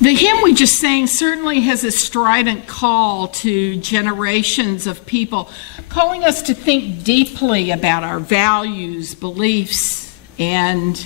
The hymn we just sang certainly has a strident call to generations of people, calling us to think deeply about our values, beliefs, and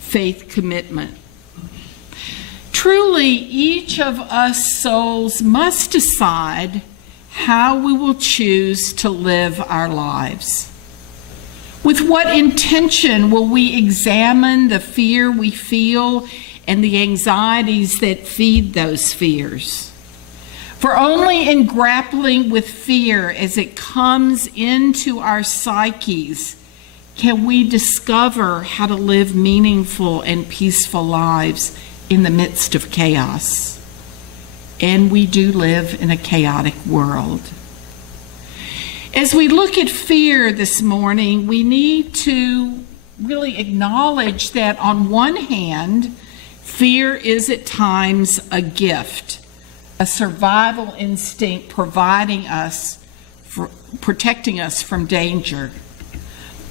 faith commitment. Truly, each of us souls must decide how we will choose to live our lives. With what intention will we examine the fear we feel and the anxieties that feed those fears? For only in grappling with fear as it comes into our psyches can we discover how to live meaningful and peaceful lives in the midst of chaos. And we do live in a chaotic world. As we look at fear this morning, we need to really acknowledge that on one hand, fear is at times a gift, a survival instinct protecting us from danger.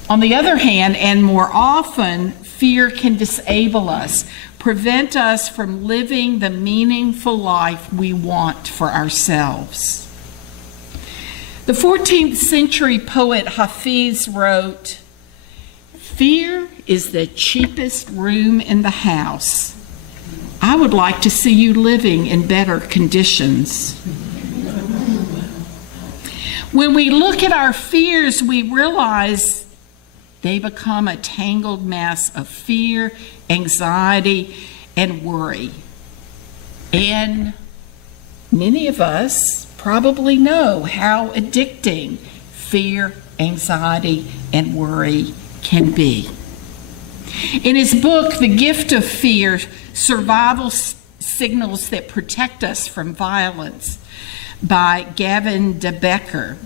On the other hand, and more often, fear can disable us, prevent us from living the meaningful life we want for ourselves. The 14th century poet Hafiz wrote, "Fear is the cheapest room in the house. I would like to see you living in better conditions." When we look at our fears, we realize they become a tangled mass of fear, anxiety, and worry. And many of us probably know how addicting fear, anxiety, and worry can be. In his book, The Gift of Fear, Survival Signals That Protect Us from Violence, by Gavin de Becker,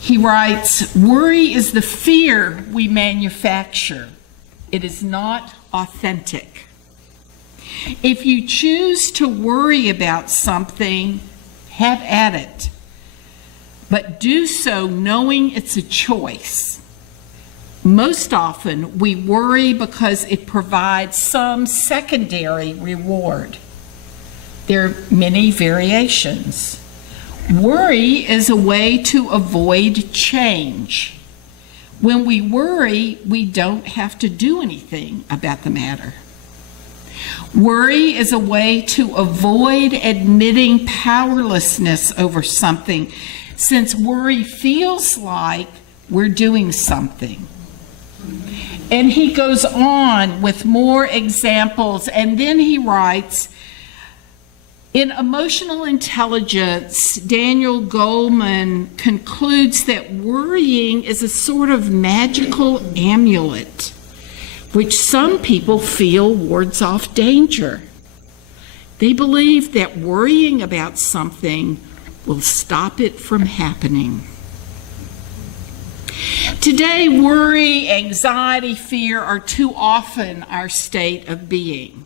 he writes, "Worry is the fear we manufacture. It is not authentic. If you choose to worry about something, have at it, but do so knowing it's a choice. Most often, we worry because it provides some secondary reward. There are many variations. Worry is a way to avoid change. When we worry, we don't have to do anything about the matter. Worry is a way to avoid admitting powerlessness over something, since worry feels like we're doing something." And he goes on with more examples, and then he writes, in Emotional Intelligence, Daniel Goleman concludes that worrying is a sort of magical amulet, which some people feel wards off danger. They believe that worrying about something will stop it from happening. Today, worry, anxiety, fear are too often our state of being.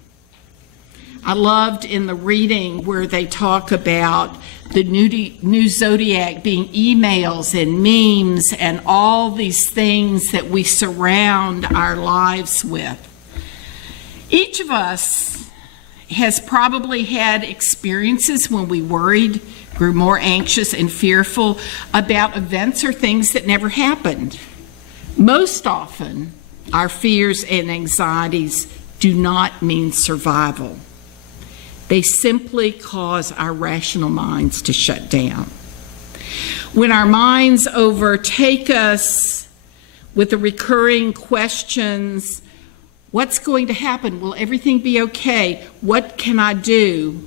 I loved in the reading where they talk about the new zodiac being emails and memes and all these things that we surround our lives with. Each of us has probably had experiences when we worried, grew more anxious and fearful about events or things that never happened. Most often, our fears and anxieties do not mean survival. They simply cause our rational minds to shut down. When our minds overtake us with the recurring questions, what's going to happen? Will everything be okay? What can I do?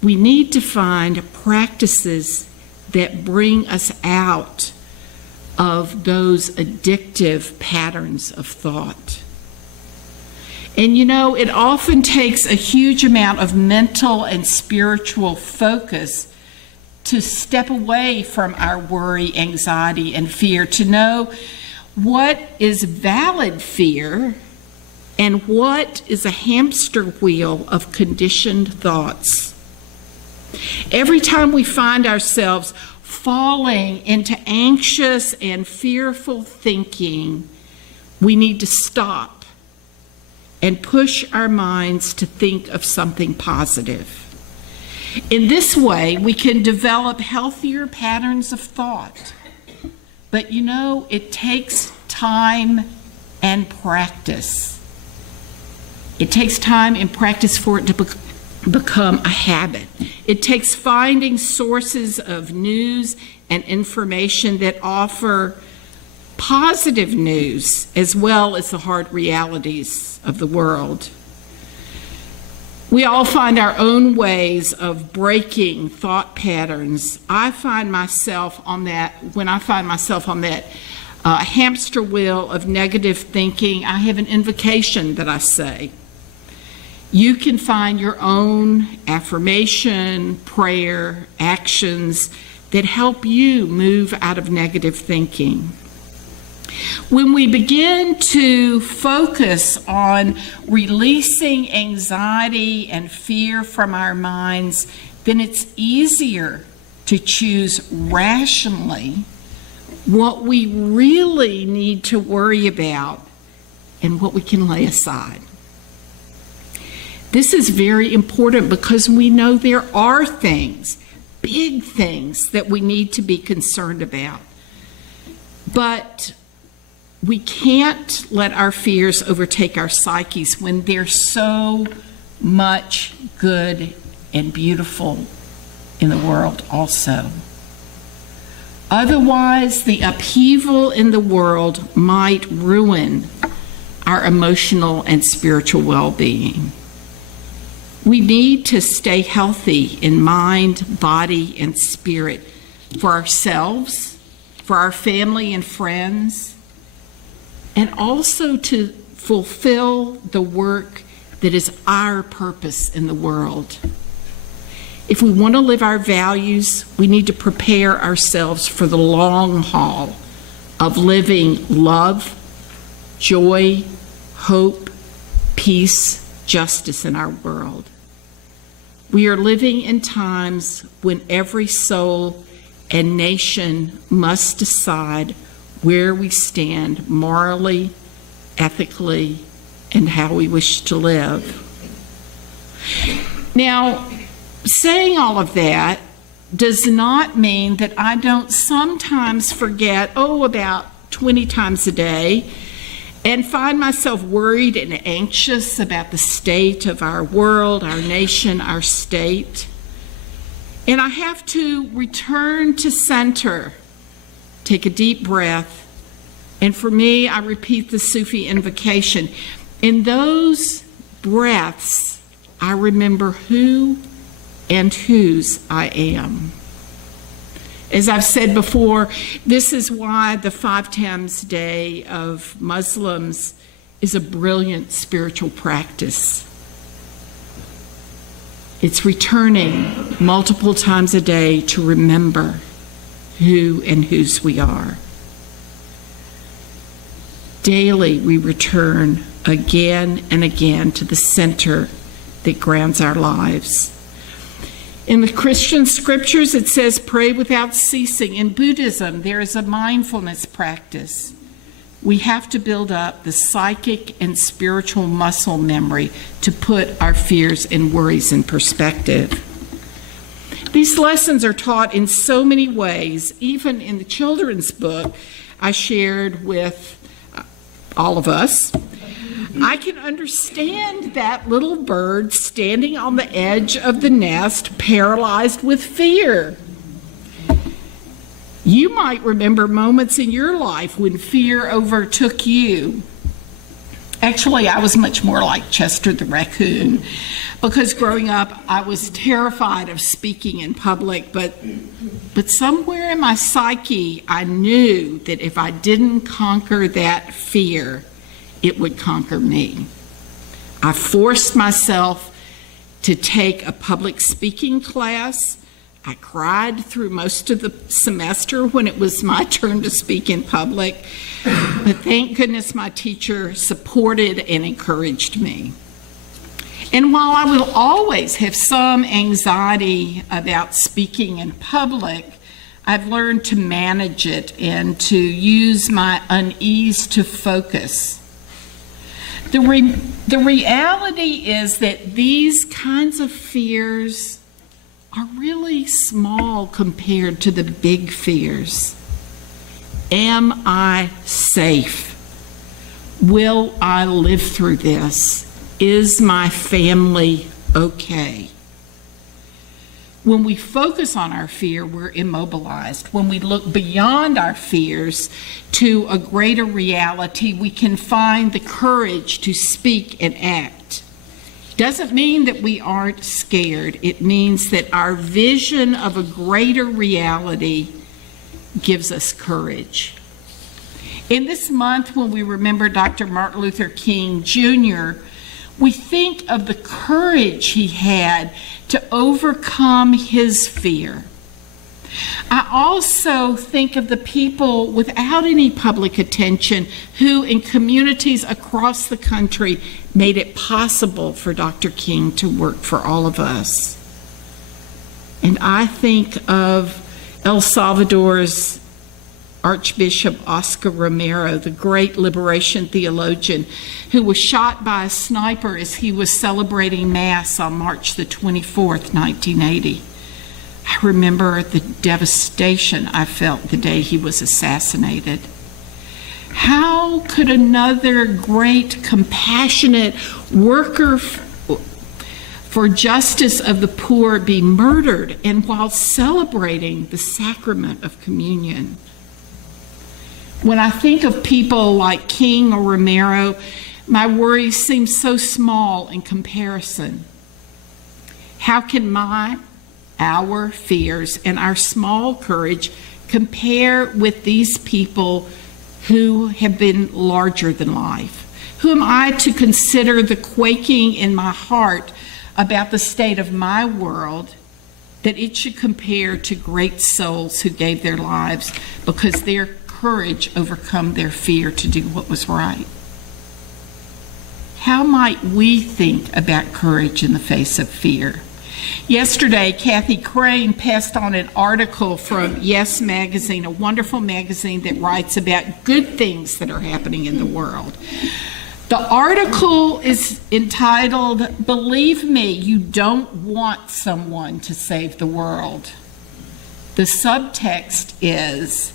We need to find practices that bring us out of those addictive patterns of thought. And you know, it often takes a huge amount of mental and spiritual focus to step away from our worry, anxiety, and fear, to know what is valid fear and what is a hamster wheel of conditioned thoughts. Every time we find ourselves falling into anxious and fearful thinking, we need to stop and push our minds to think of something positive. In this way, we can develop healthier patterns of thought. But you know, it takes time and practice. It takes time and practice for it to become a habit. It takes finding sources of news and information that offer positive news as well as the hard realities of the world. We all find our own ways of breaking thought patterns. I find myself on that, when I find myself on that hamster wheel of negative thinking, I have an invocation that I say. You can find your own affirmation, prayer, actions that help you move out of negative thinking. When we begin to focus on releasing anxiety and fear from our minds, then it's easier to choose rationally what we really need to worry about and what we can lay aside. This is very important because we know there are things, big things, that we need to be concerned about. But we can't let our fears overtake our psyches when there's so much good and beautiful in the world also. Otherwise, the upheaval in the world might ruin our emotional and spiritual well-being. We need to stay healthy in mind, body, and spirit for ourselves, for our family and friends, and also to fulfill the work that is our purpose in the world. If we want to live our values, we need to prepare ourselves for the long haul of living love, joy, hope, peace, justice in our world. We are living in times when every soul and nation must decide where we stand morally, ethically, and how we wish to live. Now, saying all of that does not mean that I don't sometimes forget, about 20 times a day, and find myself worried and anxious about the state of our world, our nation, our state. And I have to return to center, take a deep breath, and for me, I repeat the Sufi invocation. In those breaths, I remember who and whose I am. As I've said before, this is why the 5 times day of Muslims is a brilliant spiritual practice. It's returning multiple times a day to remember who and whose we are. Daily we return again and again to the center that grounds our lives. In the Christian scriptures, it says, pray without ceasing. In Buddhism, there is a mindfulness practice. We have to build up the psychic and spiritual muscle memory to put our fears and worries in perspective. These lessons are taught in so many ways. Even in the children's book I shared with all of us, I can understand that little bird standing on the edge of the nest, paralyzed with fear. You might remember moments in your life when fear overtook you. Actually, I was much more like Chester the raccoon, because growing up, I was terrified of speaking in public, but somewhere in my psyche, I knew that if I didn't conquer that fear, it would conquer me. I forced myself to take a public speaking class. I cried through most of the semester when it was my turn to speak in public, but thank goodness my teacher supported and encouraged me. And while I will always have some anxiety about speaking in public, I've learned to manage it and to use my unease to focus. The reality is that these kinds of fears are really small compared to the big fears. Am I safe? Will I live through this? Is my family okay? When we focus on our fear, we're immobilized. When we look beyond our fears to a greater reality, we can find the courage to speak and act. Doesn't mean that we aren't scared. It means that our vision of a greater reality gives us courage. In this month, when we remember Dr. Martin Luther King Jr., we think of the courage he had to overcome his fear. I also think of the people without any public attention who in communities across the country made it possible for Dr. King to work for all of us. And I think of El Salvador's Archbishop Oscar Romero, the great liberation theologian, who was shot by a sniper as he was celebrating Mass on March the 24th, 1980. I remember the devastation I felt the day he was assassinated. How could another great, compassionate worker for justice of the poor be murdered, and while celebrating the sacrament of communion? When I think of people like King or Romero, my worries seem so small in comparison. How can our fears and our small courage compare with these people who have been larger than life? Who am I to consider the quaking in my heart about the state of my world, that it should compare to great souls who gave their lives because their courage overcome their fear to do what was right? How might we think about courage in the face of fear? Yesterday, Kathy Crane passed on an article from Yes Magazine, a wonderful magazine that writes about good things that are happening in the world. The article is entitled, "Believe Me, You Don't Want Someone to Save the World." The subtext is,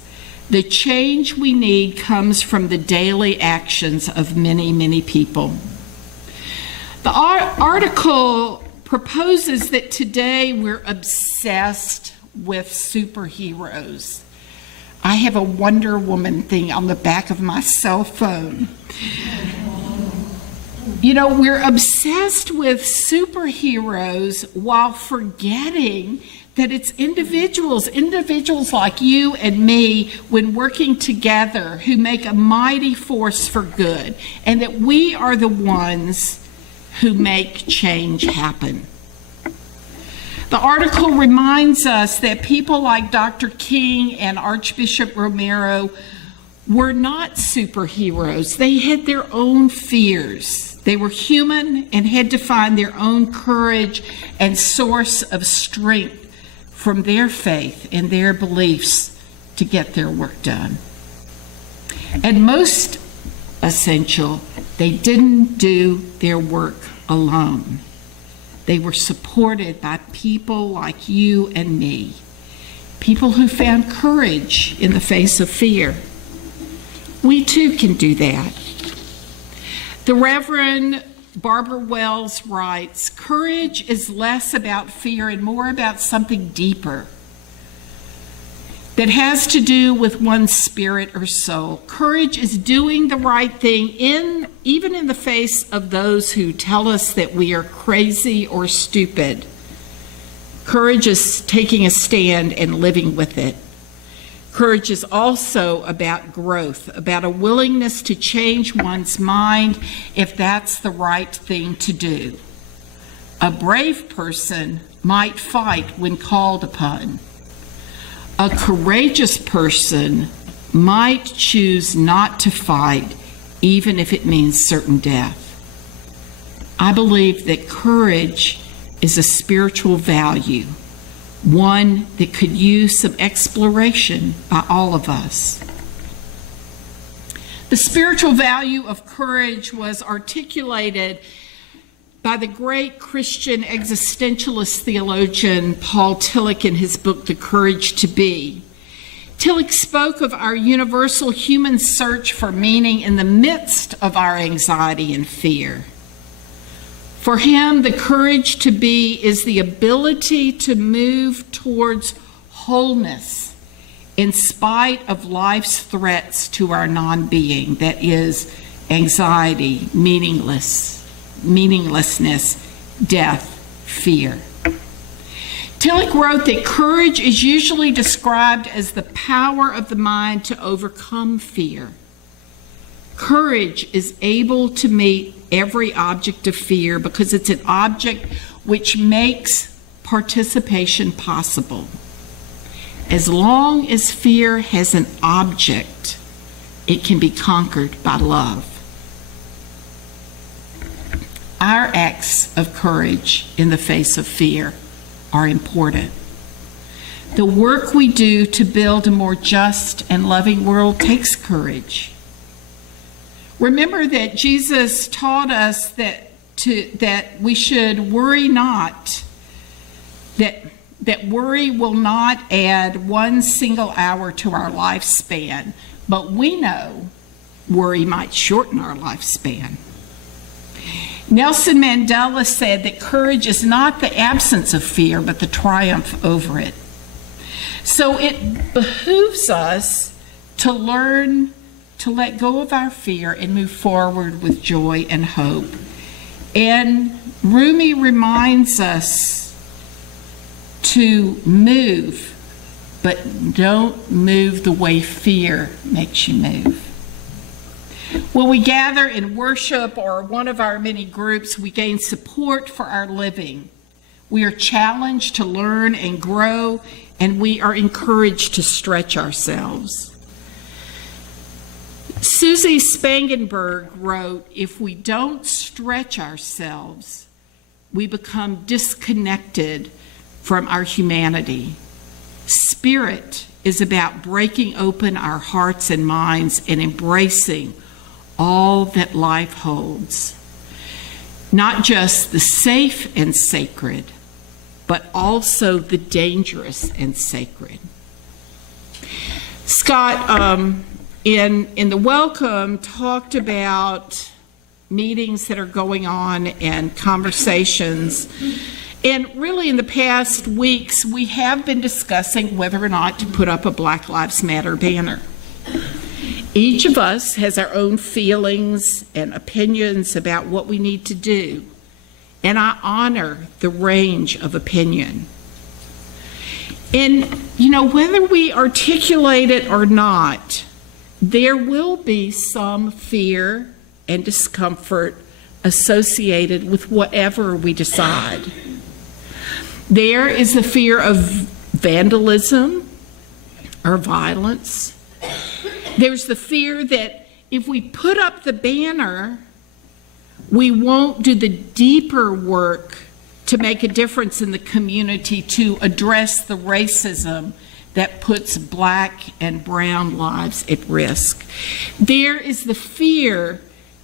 the change we need comes from the daily actions of many, many people. The article proposes that today we're obsessed with superheroes. I have a Wonder Woman thing on the back of my cell phone. You know, we're obsessed with superheroes while forgetting that it's individuals like you and me, when working together, who make a mighty force for good, and that we are the ones who make change happen. The article reminds us that people like Dr. King and Archbishop Romero were not superheroes. They had their own fears. They were human and had to find their own courage and source of strength from their faith and their beliefs to get their work done. And most essential, they didn't do their work alone. They were supported by people like you and me, people who found courage in the face of fear. We too can do that. The Reverend Barbara Wells writes, "Courage is less about fear and more about something deeper that has to do with one's spirit or soul. Courage is doing the right thing even in the face of those who tell us that we are crazy or stupid. Courage is taking a stand and living with it. Courage is also about growth, about a willingness to change one's mind if that's the right thing to do. A brave person might fight when called upon. A courageous person might choose not to fight, even if it means certain death." I believe that courage is a spiritual value, one that could use some exploration by all of us. The spiritual value of courage was articulated by the great Christian existentialist theologian Paul Tillich in his book, The Courage to Be. Tillich spoke of our universal human search for meaning in the midst of our anxiety and fear. For him, the courage to be is the ability to move towards wholeness in spite of life's threats to our non-being, that is, anxiety, meaninglessness, death, fear. Tillich wrote that courage is usually described as the power of the mind to overcome fear. Courage is able to meet every object of fear because it's an object which makes participation possible. As long as fear has an object, it can be conquered by love. Our acts of courage in the face of fear are important. The work we do to build a more just and loving world takes courage. Remember that Jesus taught us that we should worry not, that worry will not add one single hour to our lifespan, but we know worry might shorten our lifespan. Nelson Mandela said that courage is not the absence of fear, but the triumph over it. So it behooves us to learn to let go of our fear and move forward with joy and hope. And Rumi reminds us to move, but don't move the way fear makes you move. When we gather in worship or one of our many groups, we gain support for our living. We are challenged to learn and grow, and we are encouraged to stretch ourselves. Susie Spangenberg wrote, "If we don't stretch ourselves, we become disconnected from our humanity. Spirit is about breaking open our hearts and minds and embracing all that life holds. Not just the safe and sacred, but also the dangerous and sacred." Scott, in the welcome, talked about meetings that are going on and conversations. And really in the past weeks, we have been discussing whether or not to put up a Black Lives Matter banner. Each of us has our own feelings and opinions about what we need to do, and I honor the range of opinion. And, whether we articulate it or not, there will be some fear and discomfort associated with whatever we decide. There is the fear of vandalism or violence. There's the fear that if we put up the banner, we won't do the deeper work to make a difference in the community to address the racism that puts Black and brown lives at risk. There is the fear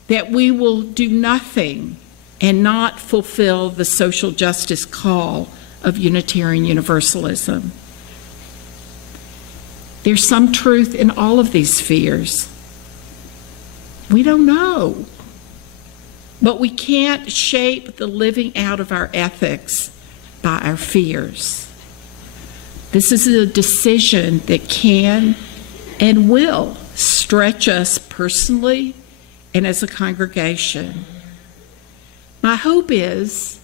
that we will do nothing and not fulfill the social justice call of Unitarian Universalism. There's some truth in all of these fears. We don't know. But we can't shape the living out of our ethics by our fears. This is a decision that can and will stretch us personally and as a congregation. My hope is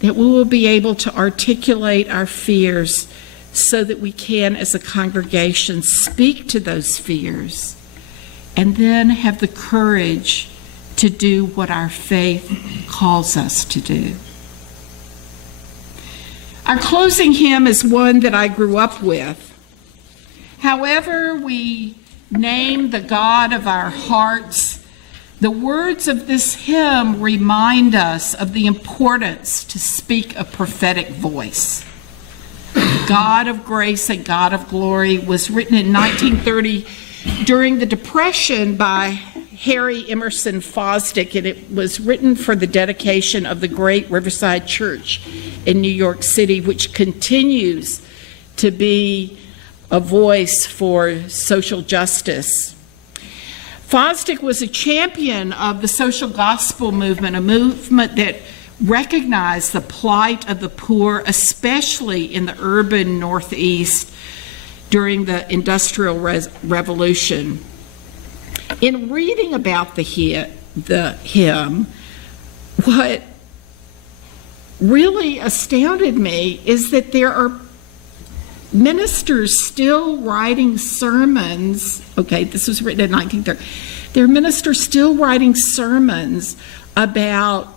that we will be able to articulate our fears so that we can, as a congregation, speak to those fears and then have the courage to do what our faith calls us to do. Our closing hymn is one that I grew up with. However we name the God of our hearts, the words of this hymn remind us of the importance to speak a prophetic voice. God of Grace and God of Glory was written in 1930 during the Depression by Harry Emerson Fosdick, and it was written for the dedication of the great Riverside Church in New York City, which continues to be a voice for social justice. Fosdick was a champion of the social gospel movement, a movement that recognized the plight of the poor, especially in the urban Northeast during the Industrial Revolution. In reading about the hymn, what really astounded me is that there are ministers still writing sermons. Okay, this was written in 1930. There are ministers still writing sermons about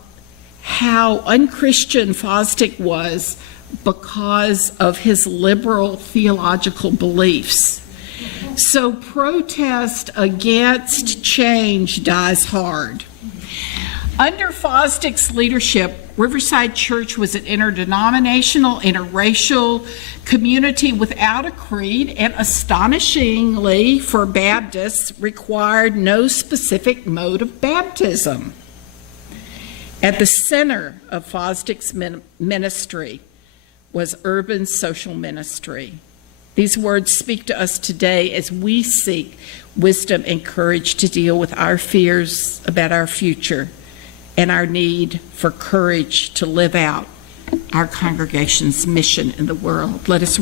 how unchristian Fosdick was because of his liberal theological beliefs. So protest against change dies hard. Under Fosdick's leadership, Riverside Church was an interdenominational, interracial community without a creed, and astonishingly for Baptists, required no specific mode of baptism. At the center of Fosdick's ministry was urban social ministry. These words speak to us today as we seek wisdom and courage to deal with our fears about our future and our need for courage to live out our congregation's mission in the world. Let us